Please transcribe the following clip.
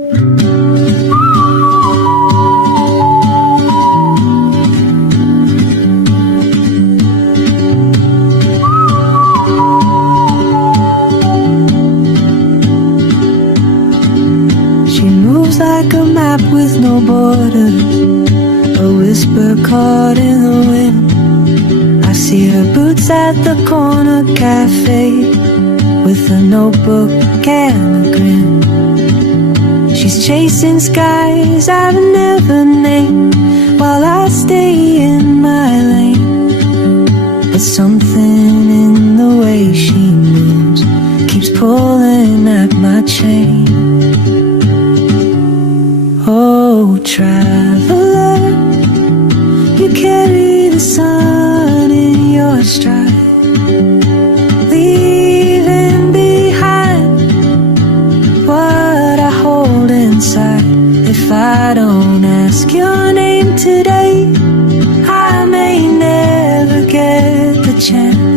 She moves like a map with no borders, a whisper caught in the wind. I see her boots at the corner cafe with a notebook and a grin. She's chasing skies I've never named while I stay in my lane. But something in the way she moves keeps pulling at my chain. Oh, traveler, you carry the sun in your stride, leaving behind what I hold inside. If I don't ask your name today, I may never get the chance